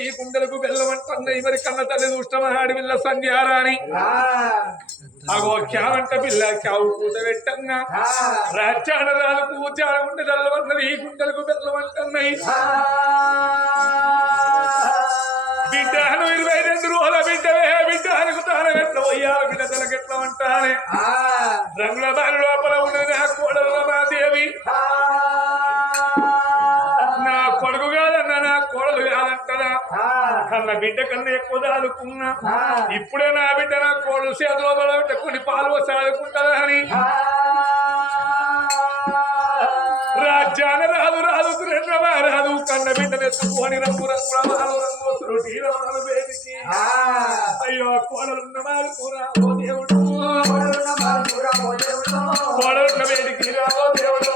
ఈ కుండలకు బెల్లమంటున్నాయి మరి కన్న తల్లి దుష్టమహాడి పిల్ల సంధ్యారాణి అగో క్యావంట పిల్ల క్యావు కూత పెట్టంగా రాజ్యాడరాలు పూజాడుకుంటే చల్లమన్నది ఈ కుండలకు బెల్లమంటున్నాయి బిడ్డ 22 రోజుల బిడ్డవే బిడ్డ అనుకుతాను ఎట్లా పోయా బిడ్డ తలకెట్లా అంటానే రంగుల బారి లోపల ఉన్నది నా కోడల మాదేవి నా కొడుకు కాదన్నా నా కోడలు కాదంటనా కన్న బిడ్డ కన్నా ఎక్కువ దాదుకున్నా ఇప్పుడే నా బిడ్డ నా కోడలు చేతిలో బలబిడ్డ కొన్ని పాలు సాదుకుంటదా అని రాజ్యాన రాదు రాదు రాదు కన్న బిడ్డను ఎత్తుకొని రంగు రంగులు టీరమాలు వేదికి అయ్యో కోడలున్న మారుకురా ఓ దేవుడు కోడలున్న వేడికి రావో దేవుడు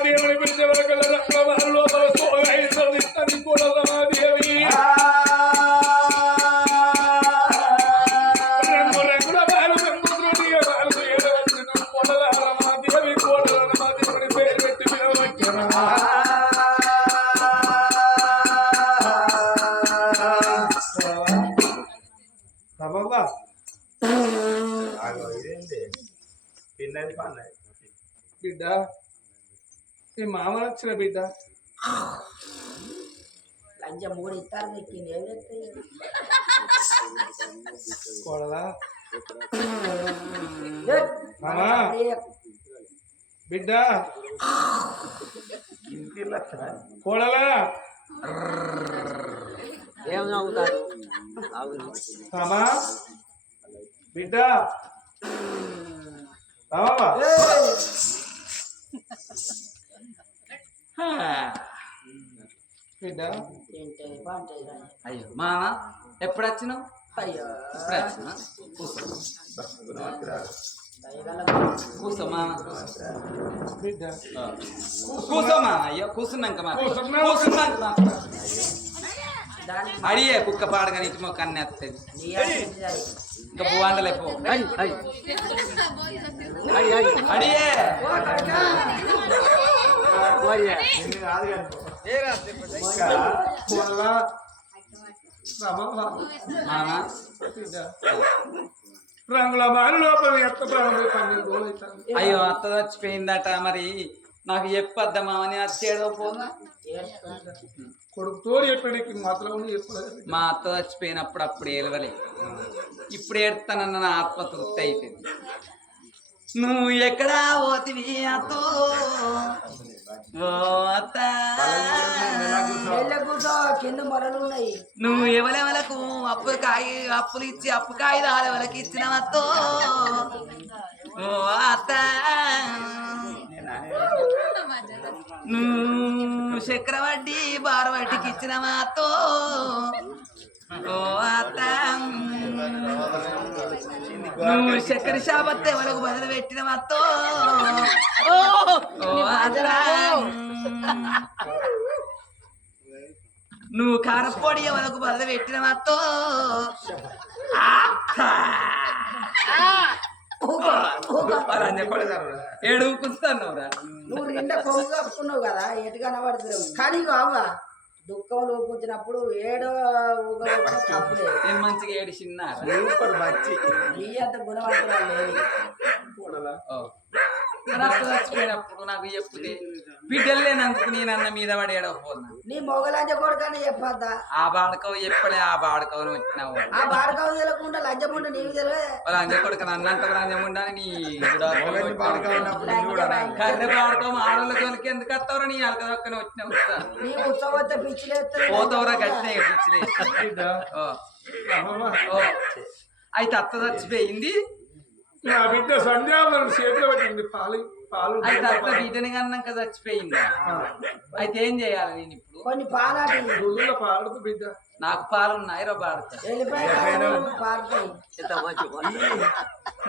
దేవుని పిలిచే వరకు లోపల కోడలమాదేవి రంగు రంగుల బాలు రంగు ఏడవచ్చిన కోడలమాదేవి కోడలమాదేవిని పేరు పెట్టి పిలవచ్చిన బిడ్డ ఈ మామ వచ్చిన బిడ్డ లంచ 3 ఇస్తారు కోడలా మామా బిడ్డ కోడలా మామా బిడ్డ బిడ్డ అయ్యో మామ ఎప్పుడు వచ్చినావు అయ్యో కూర్చో మామ బిడ్డ కూర్చో మామ అయ్యో కూర్చున్నాక అడిగే కుక్క పాడగా నీటి మొక్క అన్నీ వస్తుంది ఇంకా పువ్వండలే పో అడిగే రంగుల బాలు లోపల అయ్యో అత్త చచ్చిపోయిందట మరి నాకు చెప్పొద్దా మామని వచ్చేడో పోదా కొడుకు తోడు చెప్పడానికి మాత్రం చెప్పలేదు మా అత్త చచ్చిపోయినప్పుడు అప్పుడు ఏలవలే ఇప్పుడు ఏడుతానన్న నా ఆత్మ తృప్తి అయిపోయింది నువ్వు ఎక్కడా పోతివి అత్తో అత్త కింద మరలు ఉన్నాయి నువ్వు ఎవరెవలకు అప్పులు ఇచ్చి అప్పు కాగితాలు ఎవరికి ఇచ్చినవత్తో ఓ అత్త నువ్వు చక్రవడ్డీ బారవడ్డీకి ఇచ్చినవాతో ఓ అత్త నువ్వు చక్కెర షాపత్తే వాళ్ళకు బదులు పెట్టినవాతో ఓ అత్త నువ్వు కారపొడి ఎవరికి బదులు పెట్టినవాతో ఏడు కుస్తాను నువ్వు 2 కొంగు కప్పుకున్నావు కదా ఎటు కనబడుతున్నావు కానీ కావా దుఃఖంలో వచ్చినప్పుడు ఏడో తప్పులే నేను మంచిగా ఏడు చిన్న నీ అంత గుణవంతురాలు లేదు చచ్చిపోయినప్పుడు నాకు చెప్తే బిడ్డలేనందుకు నేను అన్న మీద పడి ఏడవపోతున్నా నీ మొగలంజ కొడుకని చెప్పద్దా ఆ బాడకవు ఎప్పుడే ఆ బాడకవును వచ్చినావు ఆ బాడకవు తెలియకుండా లంచముండ నీకు తెలివే లంజ కొడుకు అన్నంత లంజముండని నీ కర్రె బాడకం ఆడోళ్ళకి ఎందుకు వస్తావురా నీ అలక దక్కన వచ్చినావు నీ ఉత్సవతే పిచ్చిలేస్తే పోతావురా గట్టినే పిచ్చిలే అయితే అత్త చచ్చిపోయింది నా బిడ్డ సంధ్యావనం చేతిలో పెట్టింది పాలు పాలు అయితే అట్లా బిడ్డని కన్నాక చచ్చిపోయిందా అయితే ఏం చేయాలి నేను ఇప్పుడు కొన్ని పాలాటి రోజుల్లో పాలదు బిడ్డ నాకు పాలు ఉన్నాయి రా పాడతా వెళ్ళిపోయి పారుతాయి.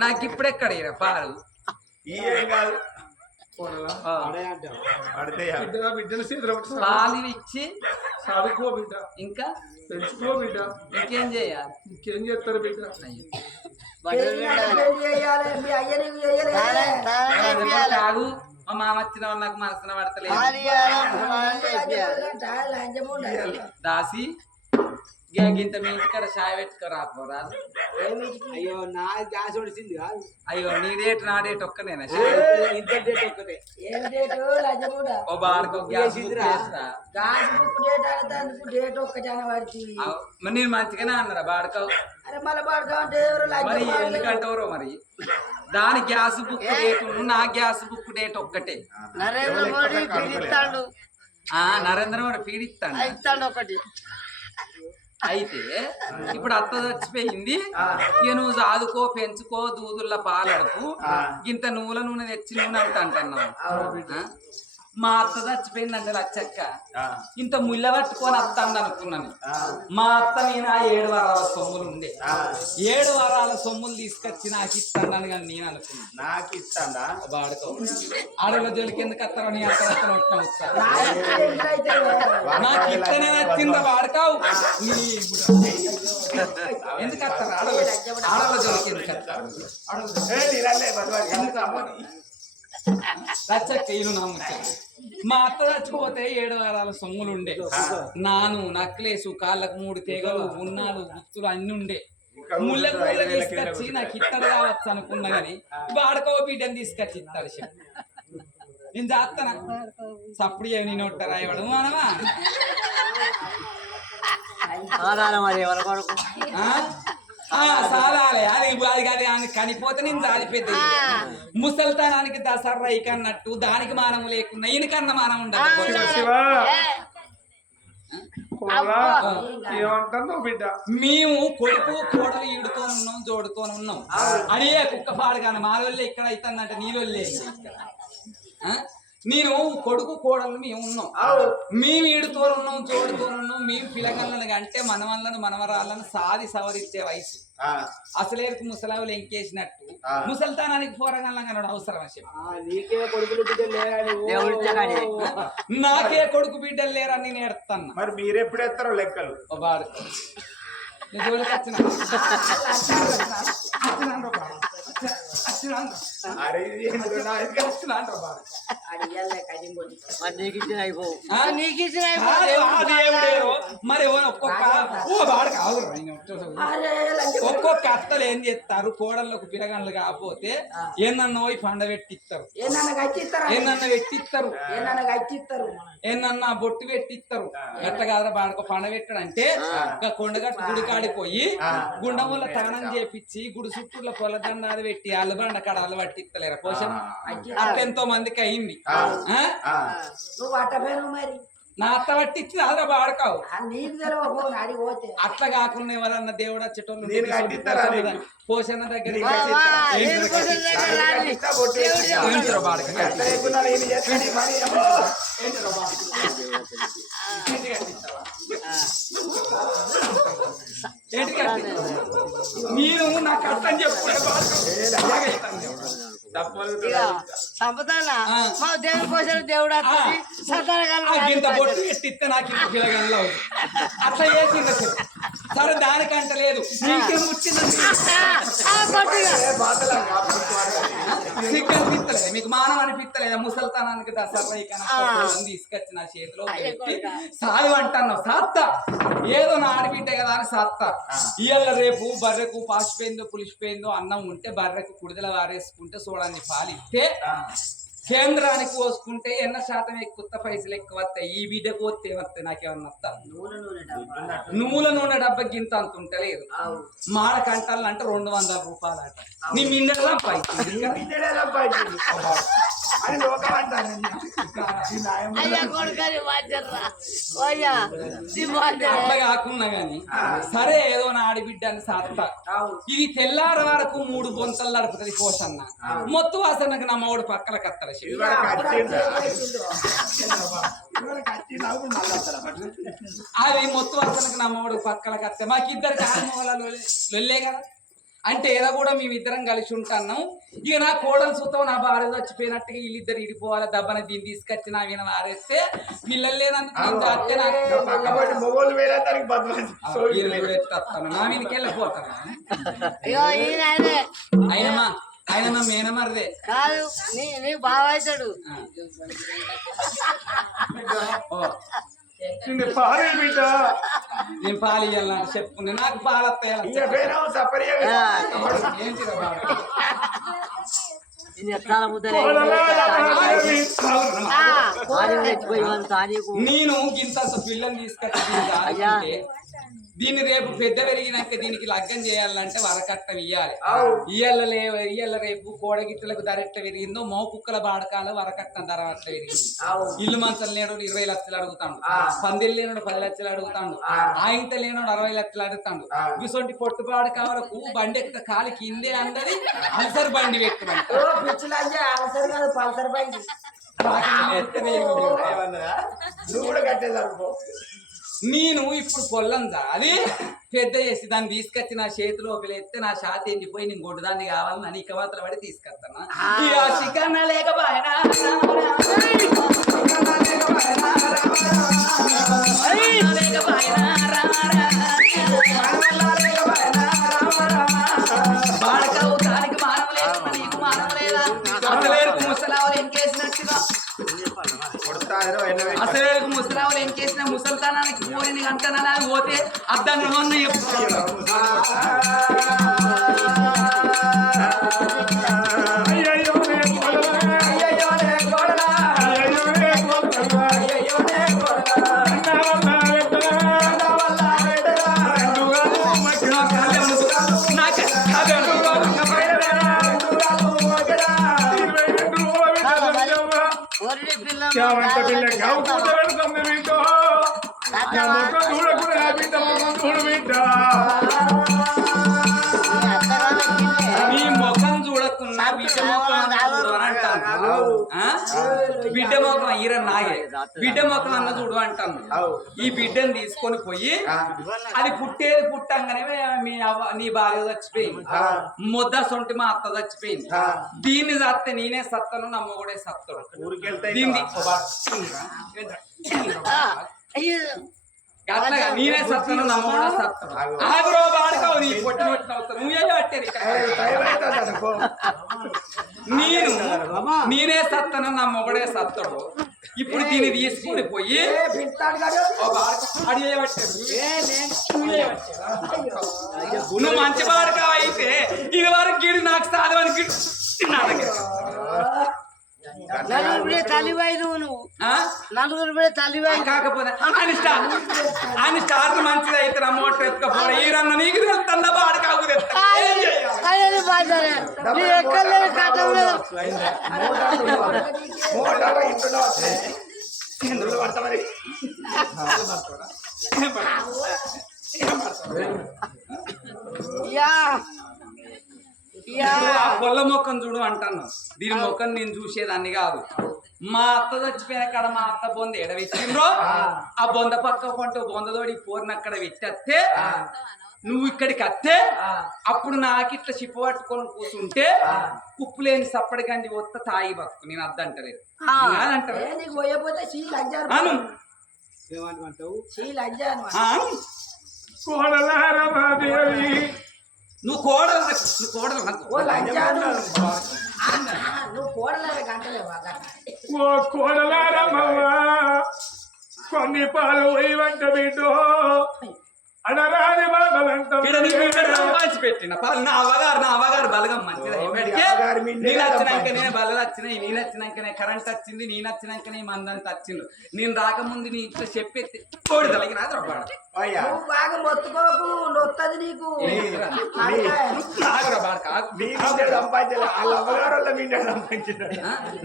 నాకు ఇప్పుడు ఎక్కడ ఇరా పాలు ఏం కాదు పోనలా? ఆ. బిడ్డ బిడ్డను చేతిలో పెట్టి పాలు ఇచ్చి సాదుకో బిడ్డ ఇంకా పెంచుకో బిడ్డ ఇంకేం చేయాలి ఇంకేం చేస్తారు బిడ్డ పెళ్ళినాక పెళ్లి చేయాలి, మీ అయ్యని చేయలేదు. తాగు మా మామ వచ్చిన వాళ్ళు నాకు మనసున పడతలేదు లంచం ఉండాలి. దాసి గింత మీ ఇంటికాడ చాయ్ పెట్టుకోరాపోరాదు అయ్యో నా గ్యాస్ ఒడిసింది కాదు అయ్యో నీ డేట్ నా డేట్ ఒక్కనేనా ఇంత డేట్ ఒక్కటే ఏం డేటు లంచం ఉండా ఓ బాడుకో గ్యాస్ బుక్ చేస్తా గాజు బుక్ డేట్ అంటే అందుకు డేట్ ఒక్కటాన పడుతుంది. మరి నేను మంచిగానే అన్నారా బాడుకో అరే మళ్ళీ పడుకోమంటే ఎవరు మరి లంచం ఎందుకంటారో మరి దాని గ్యాస్ బుక్ డేట్ నా గ్యాస్ బుక్ డేట్ ఒక్కటే నరేంద్ర మోడీ పీడిస్తాడు నరేంద్ర మోడీ పీడిస్తాడు ఇస్తాడు ఒకటి అయితే ఇప్పుడు అత్త చచ్చిపోయింది ఇక నువ్వు సాదుకో పెంచుకో దూదుల్లో పాలడుపు ఇంత నువ్వుల నూనె తెచ్చి నూనె అంట అంటున్నావు ఆ? మా అత్త చచ్చిపోయిందంటే లచ్చక్క ఇంత ముళ్ళ పట్టుకొని అత్తండి అనుకున్నాను మా అత్త నేను 7 వారాల సొమ్ములు ఉండే 7 వారాల సొమ్ములు తీసుకొచ్చి నాకు ఇస్తాను కానీ నేను అనుకున్నాను నాకు ఇస్తాడా వాడుకో ఆడలో జోలికి ఎందుకు వస్తారో నీ అత్త వస్తాను నాకు ఇత్తనే నచ్చిందా వాడకావు ఎందుకు వస్తారు ఆడలో జోలికి ఎందుకు వస్తారు రచ్చక్కయ్యను నమ్ముతాను మా అత్త చచ్చిపోతే 7 వారాల సొమ్ములు ఉండే నాను నక్లేసు కాళ్ళకు 3 తీగలు ఉన్నాలు గుర్తులు అన్ని ఉండే ముళ్ళ కూర తీసుకొచ్చి నాకు ఇత్తడు కావచ్చు అనుకున్నా గాని వాడుకో బిడ్డని తీసుకొచ్చి ఇస్తాడు చెప్పు నేను చేస్తానా సప్పుడు నేను రాయవడం అనవా మరి ఎవరి కొరకు సాలాలే అది అది అది కనిపోతే నేను జాలిపోద్ది ముసల్తానానికి దసరా ఇకన్నట్టు దానికి మానము లేకున్నా ఈయనకన్నా మానం ఉండదు ఏమంటున్నావు బిడ్డ మేము కొడుకు కోడలు ఈడుతో ఉన్నాం జోడుతో ఉన్నాం అడే కుక్క పాడుగాను మా వాళ్ళే ఇక్కడ అవుతుందంటే నీళ్ళే నేను కొడుకు కోడలు మేము ఉన్నాం మేము ఈడుతో ఉన్నాం జోడుతో ఉన్నాం మేము పిల్లగలను అంటే మనవళ్ళను మనవరాళ్ళను సాది సవరించే వయసు అసలేరుకు ముసలావులు ఎంకేసినట్టు ముసల్తానానికి పోరగలను కనడం అవసరం నీకే కొడుకులు బిడ్డలు నాకే కొడుకు బిడ్డలు లేరని నేను ఎడతాను మరి మీరెప్పుడు ఎత్తారో లెక్కలు బాడు జోలికి వచ్చిన మరి ఒక్కొక్క ఒక్కొక్క అత్తలు ఏం చేస్తారు కోడళ్ళకు పిల్లగాళ్ళు కాకపోతే ఏనన్నా పోయి పండ పెట్టిస్తారు ఏనన్నా పెట్టిస్తారు ఏనన్నా బొట్టు పెట్టిస్తారు ఎట్లా కాదురా బాడక పండ పెట్టడం అంటే కొండగట్టు గుడి కాడిపోయి గుండముల తానం చేపించి గుడి చుట్టూల పొల దండాలు పెట్టి అల్లబండ కాడ అల్ల పట్టిస్తలేరా పోషణ అట్ట ఎంతో మందికి అయింది మరి నా అత్త పట్టించి అదరా బాడకావు నీకు తెలియకపోతే అడిగిపోతే అట్లా కాకుండా ఎవరన్నా దేవుడు వచ్చేటోళ్ళు పోషణ దగ్గర మీరు నాకు అర్థం చెప్పుకుంటే సంపదాన మా దేవుని పోషణ దేవుడు ఇంత బొట్టు పెట్టిస్తే నాకు ఇంత పిల్లగానిలో అట్లా చేసింది సరే దానికంట లేదు నీకేం వచ్చిందండి అనిపిస్తలేదు మీకు మానం అనిపిస్తలేదు ముసల్తానానికి దసరా తీసుకొచ్చి నా చేతిలో పెట్టి సాయం అంటున్నావు సత్త ఏదో నా ఆడబిడ్డ కదా అని సత్త ఇవాళ రేపు బర్రెకు పాసిపోయిందో పులిసిపోయిందో అన్నం ఉంటే బర్రెకు కుడిదల వారేసుకుంటే చూడండి పాలిస్తే కేంద్రానికి పోసుకుంటే ఎన్న శాతం ఎక్కువ పైసలు ఎక్కువ వస్తాయి ఈ బిడ్డకు వస్తే వస్తాయి నాకేమన్నా వస్తా నూనె నూనె డబ్బా గింత అంత ఉంటలేదు మాడ కంటాలు అంటే 200 రూపాయలు అట నీ మిండలా పైసలు అని లోకం అంటాను అయ్యా కొడుకని మార్చర్రా అయ్యా అట్లా కాకున్నా గాని సరే ఏదో నా ఆడిబిడ్డ అని సాత్త ఇది తెల్లార వరకు 3 బొంతలు నడుపుతుంది కోసన్న మొత్తం వాసనకు నా మౌడు పక్కల కత్తల అది మొత్తం వాసనకు నా మౌడు పక్కల కత్త మాకిద్దరికి లొల్లే కదా అంటే ఏదో కూడా మేమిద్దరం కలిసి ఉంటాను ఇక నా కోడలు సుతం నా భార్య చచ్చిపోయినట్టుగా వీళ్ళిద్దరు ఇడిపోవాలి దెబ్బన దీన్ని తీసుకొచ్చి నా విన వారేస్తే పిల్లలు లేదంటే అత్తే నా వీనికి వెళ్ళిపోతాను అయినమ్మా ఆయన మా మేనమరదే కాదు నీ బావ అవుతాడు నేను పాలు ఇవ్వాలంటే చెప్పుకున్నా నాకు పాలు వస్తాయి ఏంటిరా బాబు నేను గింతంత పిల్లని తీసుకొచ్చి దీన్ని రేపు పెద్ద పెరిగినాక దీనికి లగ్గం చేయాలంటే వరకట్నం ఇయ్యాలి ఇయ్యాల రేపు కోడగిట్టలకు ధర ఎట్లా పెరిగిందో మో కుక్కల బాడకాల వరకట్నం ధర అట్లా పెరిగింది ఇల్లు మంచం లేనోడు 20 లక్షలు అడుగుతాడు పందిళ్ళు లేనోడు 10 లక్షలు అడుగుతాడు ఆయింత లేనోడు 60 లక్షలు అడుగుతాడు ఇటువంటి పొట్టు బాడకాలకు బండి ఎక్క కాలి కిందే అందరి అల్సర్ బండి పెట్టుకుంటాడు నేను ఇప్పుడు పొల్లం అది పెద్ద చేసి దాన్ని తీసుకొచ్చి నా చేతిలో ఎత్తే నా షాతి ఎండిపోయి నేను గొడ్డుదాన్ని కావాలని అని ఇక మాత్రం పడి తీసుకొస్తాను చికెన్ లేకపోయినా బాడకవుతానికి మానవ లేదు నీకు మానవ లేదా అసలేరుకు ముసలావులు ఎంకేసినట్టుగా అసలేరుకు ముసలావులు ఎంకేసిన ముసల్తానానికి పోరిని అంటానని అది పోతే అర్థంగా మొన్న నీ ముఖం చూడకున్నా బిడ్డ ముఖం అంటాను బిడ్డ ముఖం ఈర నాగే బిడ్డ ముఖం అన్న చూడు అంటాను ఈ బిడ్డను తీసుకొని పోయి అది పుట్టేది పుట్టంగానే నీ భార్య చచ్చిపోయింది ముద్ద సొంటి మా అత్త చచ్చిపోయింది దీన్ని చస్తే నేనే సత్తను నా మొగుడే సత్తడు దీన్ని అట్లాగా నేనే సత్తను నా మొగుడే సత్తడు ఆగ్రో బాడకావు నీ పొట్టి పొట్టిన అవుతావు నువ్వే పట్టేది నేనే సత్తను నా మొగడే సత్తడు ఇప్పుడు దీన్ని తీసుకొని పోయి నువ్వు మంచి బాడకావు అయితే ఇది వరకు గిడి నాకు సాధవని నలుగురు తల్లివై నువ్వు నలుగురు తల్లివై కాకపోతే ఆయన స్టార్ట్ మంచిది అయితే నా మోటార్ ఎత్తుకపోవడం ఈ రన్న నీకు తెలుస్తున్న బాడకావు పొల్ల మొక్కను చూడు అంటాను దీని మొక్కను నేను చూసేదాన్ని కాదు మా అత్త చచ్చిపోయిన కాడ మా అత్త బొంద ఎడవిచ్చిండ్రో ఆ బొంద పక్క పంట బొందతోడి పోరిన అక్కడ పెట్టేస్తే నువ్వు ఇక్కడికి వస్తే అప్పుడు నాకు ఇట్లా చిప్పు పట్టుకొని కూర్చుంటే ఉప్పు లేని సప్పడి గంజి వస్తా తాగి బతుకు నేను అద్దంటలేదు నువ్వు కోడలు కొన్ని పాలు వంట బిడ్డో అనరాని పెట్టిన నా అవగారు బలగం మంచిది నేను వచ్చినాకనే బలలు వచ్చినాయి నేను వచ్చినాకనే కరెంట్ వచ్చింది నేను వచ్చినాకనే మందంతా వచ్చిండు నేను రాకముందు నీ ఇట్లా చెప్పి కోడి తలకి రాదు అయ్యా నువ్వు బాగా మొత్తుకోకు నొత్తది నీకు మామిడికాయ. ఆగురా బాడక, ఆగు. నీ బిడ్డ సంపాదించాలి వాళ్ళ అమ్మగారు వాళ్ళ బిడ్డ సంపాదించారు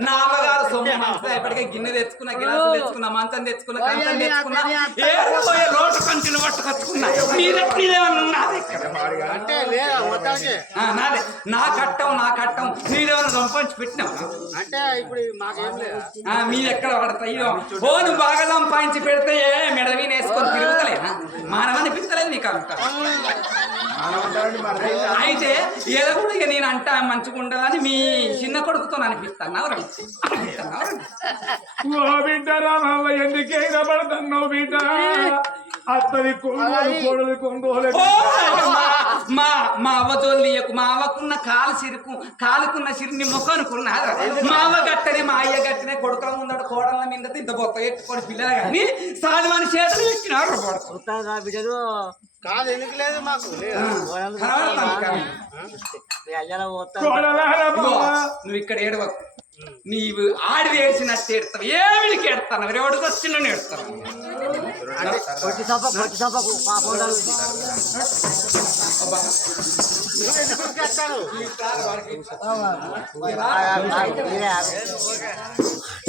నా అమ్మగారు సొమ్ము మంచిదా ఎప్పటికే గిన్నె తెచ్చుకున్నా, గిలాసు తెచ్చుకున్నా, మంచం తెచ్చుకున్నా, కంచం తెచ్చుకున్నా, ఏదో పోయే రోడ్డు కంచెలు పట్టుకొచ్చుకున్నా. మీరేమన్నా అంటే లేదా మొత్తానికి నాదే నా కట్టం మీరేమన్నా సంపాదించి పెట్టినావు. అంటే ఇప్పుడు మాకేం లేదా మీరు ఎక్కడ పడతాయో ఓ నువ్వు బాగా సంపాదించి పెడితే మెడవీని వేసుకొని తిరుగుతలే మానవని పిస్తలేదు నీకు అంట. అయితే ఏదో కూడా ఇక నేను అంటా మంచిగా ఉండాలని మీ చిన్న కొడుకుతో అనిపిస్తాను. ఓ బిడ్డ రామవ్వ ఎందుకైనా పడుతున్నావు బిడ్డ అత్తది కొండోలు కోడలు కొండోలు మా అవ్వ జోలియకు మా అవ్వకున్న కాలుకున్న సిరిని ముఖానుకున్నా మా అవ్వ గట్టనే మా అయ్య గట్టనే కొడుకుల ముందట కోడల మీద ఇంత బొక్క ఎట్టుకొని పిల్లలు కానీ సాధువాని చేతులు పెట్టినారు బిడ్డలు కాదు ఎందుకు లేదు మాకు నువ్వు ఇక్కడ ఏడవకు. నీవు ఆడి వేసినట్టు ఏడుతావు, ఏమిడికి ఏడుతాను ఎవడికి వచ్చిన ఏడుతాను.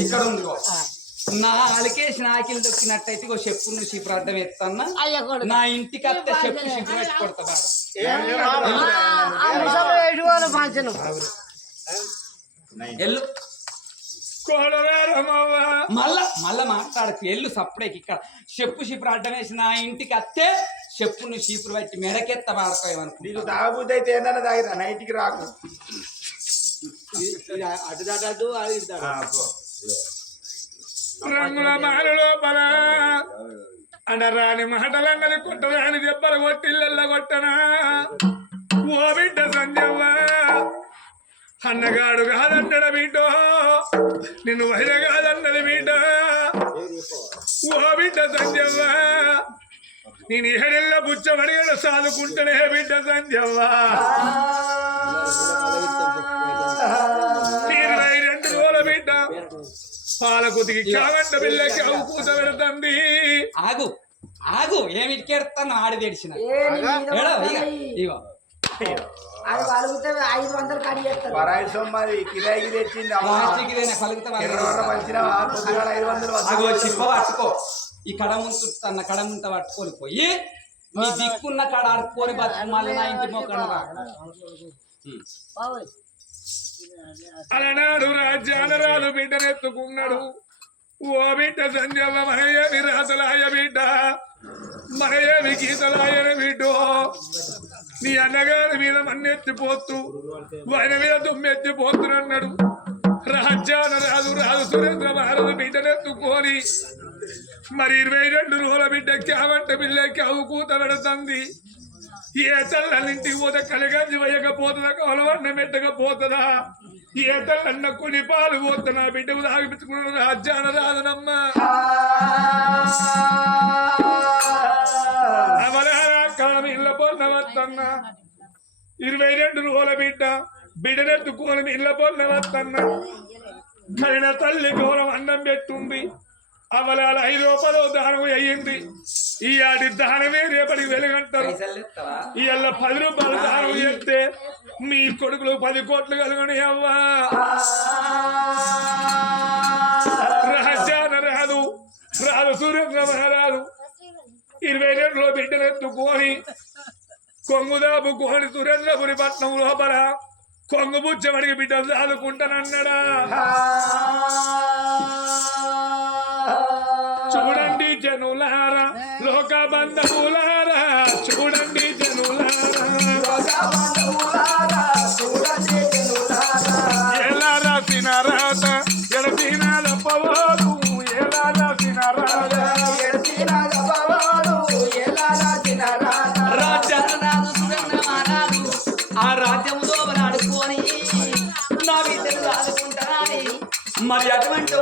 ఇక్కడ ఉందిగో నా అలికేసిన ఆకిలు దొక్కినట్టయితే ఇగో చెప్పు నువ్వు షిఫ్ట్ అడ్డం ఎత్తన్నా నా ఇంటికి అత్తే చెప్పు షిఫ్ట్ పెట్టి కొడతా. ఎల్లు మళ్ళా మాట్లాడకు, ఎల్లు సప్పుడేకి. ఇక్కడ చెప్పు షిఫ్ట్ అడ్డం వేసి నా ఇంటికి అత్తే చెప్పు నువ్వు షీపురు బట్టి మెడకెత్త వాడుకోవనుకో. నీకు తాగబుద్ధి అయితే ఏంటన్నా తాగిరా నైట్కి రాకు. అటు దాటు అది రంగుల మాల లోపల అనరాని మాటలన్నది కొట్టరాని దెబ్బలు కొట్టిల్ల కొట్టనా. ఓ బిడ్డ సంజవ్వ అన్నగాడు కాదన్నడ బిడ్డ నిన్ను వైర కాదన్నది బిడ్డ. ఓ బిడ్డ సంజవ్వ నేను ఏడెళ్ళ బుచ్చమడిగడ సాదుకుంటేనే బిడ్డ సంజవ్వ. 22 రోజుల బిడ్డ పాలకుతికి కావంట పిల్లకి అవు కూత పెడుతుంది. ఆగు ఏమిటికెడతాను ఆడి తెడిచిన అది వలుగుతే 500 కడి చేస్తారు. పరాయి సొమ్మది కిరాయికి తెచ్చింది చిప్ప పట్టుకో. ఈ కడముంత పట్టుకొని పోయి నీ దిక్కున్న కాడ ఆడుకొని బతుకు మళ్ళీ నా ఇంటి మోకండి. అలనాడు రాజ్యానరాలు బిడ్డనెత్తుకున్నాడు. ఓ బిడ్డ సంజవ్వ మనయేమి రాతలాయ బిడ్డ మనయేమి గీతలాయన బిడ్డో. నీ అన్నగారి మీద మన్నెత్తిపోతూ ఆయన మీద దుమ్మెత్తిపోతున్నన్నాడు. రాజ్యానరాలు రాజు సురేంద్ర మహారాజు బిడ్డనెత్తుకొని మరి 22 రోజుల బిడ్డ క్యావంట పిల్లకి అవు కూత పెడుతుంది. ఏ తల్లింటికి పోతే కలిగంజి వేయకపోతుందా, కవలవన్న మెట్టకపోతుందా, ఏ తల్లన్న కొన్ని పాలు పోతున్నా బిడ్డకు తాగిపించుకున్న రాజ్యాన రాదునమ్మ. కాలం ఇళ్ళ పొన్నవత్తన్న 22 రోజుల బిడ్డనెత్తుకోని ఇళ్ళ పొన్నవత్తన్న. కరిన తల్లి గౌరవం అన్నం పెట్టుంది. అవలాల 5 రూపాయలు దానం అయ్యింది. ఈ ఆడి దానమే రేపటికి వెలుగంటారు. ఇవాళ 10 రూపాయలు దానం చేస్తే మీ కొడుకులు 10 కోట్లు కలుగుని అవ్వా. రాజ్యాన రాదు సురేంద్ర మహారాజు 22 బిడ్డనెత్తుకొని కొంగుదాపుకొని సురేంద్రపురి పట్నం లోపల కొంగు బుచ్చమడికి బిడ్డలు చదువుకుంటానన్నాడా. చూడండి జనులారా లోక బంధువులారా, చూడండి జనులారా ఎలా రాసిన రాత ఎడసిన లప్పవాడు, ఎలా రాసిన రాత రాజ్యానరాజు సురేంద్ర మహారాజు ఆ రాజ్యముతో ఆడుకొని నా బిడ్డలు ఆడుకుంటారని మరి అటువంటి